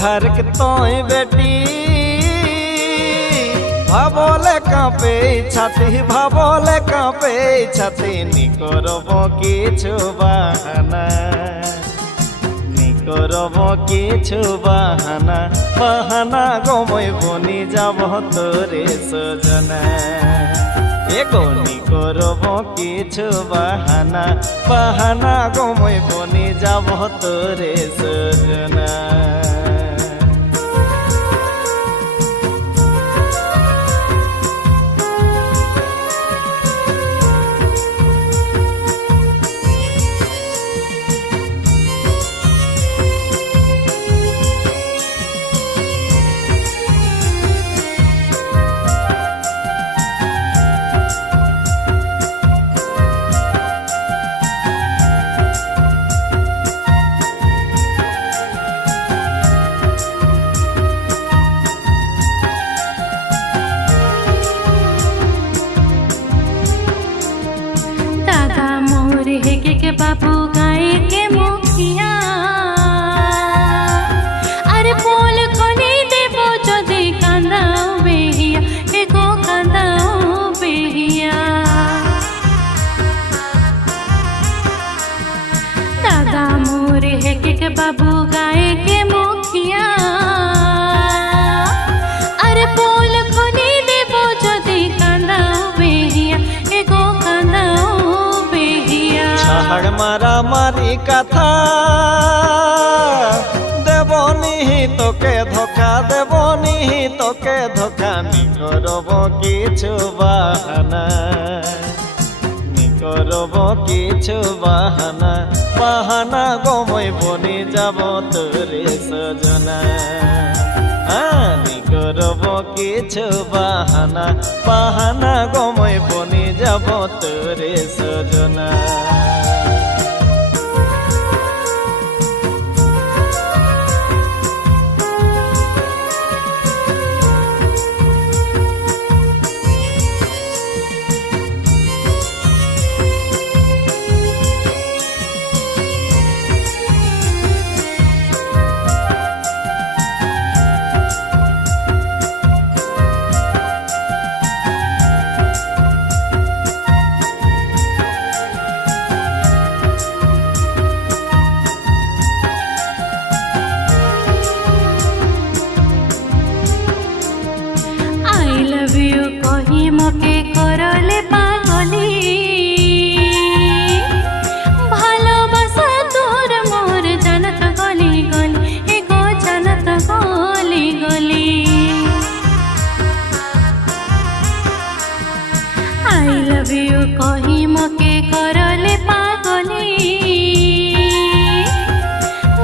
घर के तोय बेटी भाबले काँपे छाती भाबले काँपे छाती निकरब किछु बाहाना निकरब किछु बाहाना बाहाना गमय बनी যাব তোরে সজনা এগো নিকরব কিছু বাহানা বাহানা গময় বনি যাব তোরে সজনা हेके के बाबू गाय के मुखिया अरे बोल कोनी देबो जदि कांदाओ बेहिया एगो कांदाओ बेहिया दादा मोरे हेके के बाबू गाय के मुखिया अरे बोल कोनी देबो जदि कांदाओ बेहिया एगो कांदाओ ছাড় মারামারি কথা দেবনি তোকে ধোকা দেবনি তোকে ধোকা নিকরব কিছু বাহানা নিকরব কিছু বাহানা বাহানা গময় বনি যাব তোরে সজনা নিকরব কিছু বাহানা বাহানা গময় বনি যাব তোরে সজনা कही मके करले पागली भालोबासा तोर मोर जानत गली गली एगो जानत गली गली आई लव यू कही मके करले पागली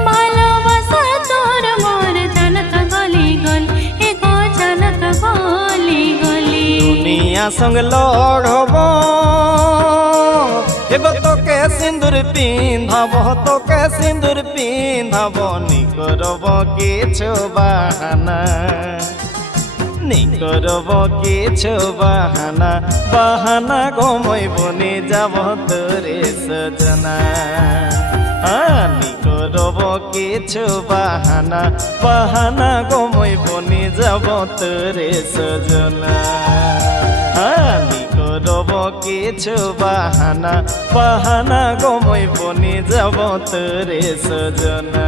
भालोबासा तोर मोर जानत गली गली एगो जानत गली दुनिया संग लड़ब एगो तोके सिंदूर पिंधाब तोके सिंदूर पिंधाब निकरब किछु बाहाना निकरब किछु बाहाना बाहाना गमय बनि যাব তোরে সজনা নিকরব কিছু বাহানা বাহানা গময় বনি যাব তোরে সজনা নিকরব কিছু বাহানা বাহানা গময় বনি যাব তোরে সজনা।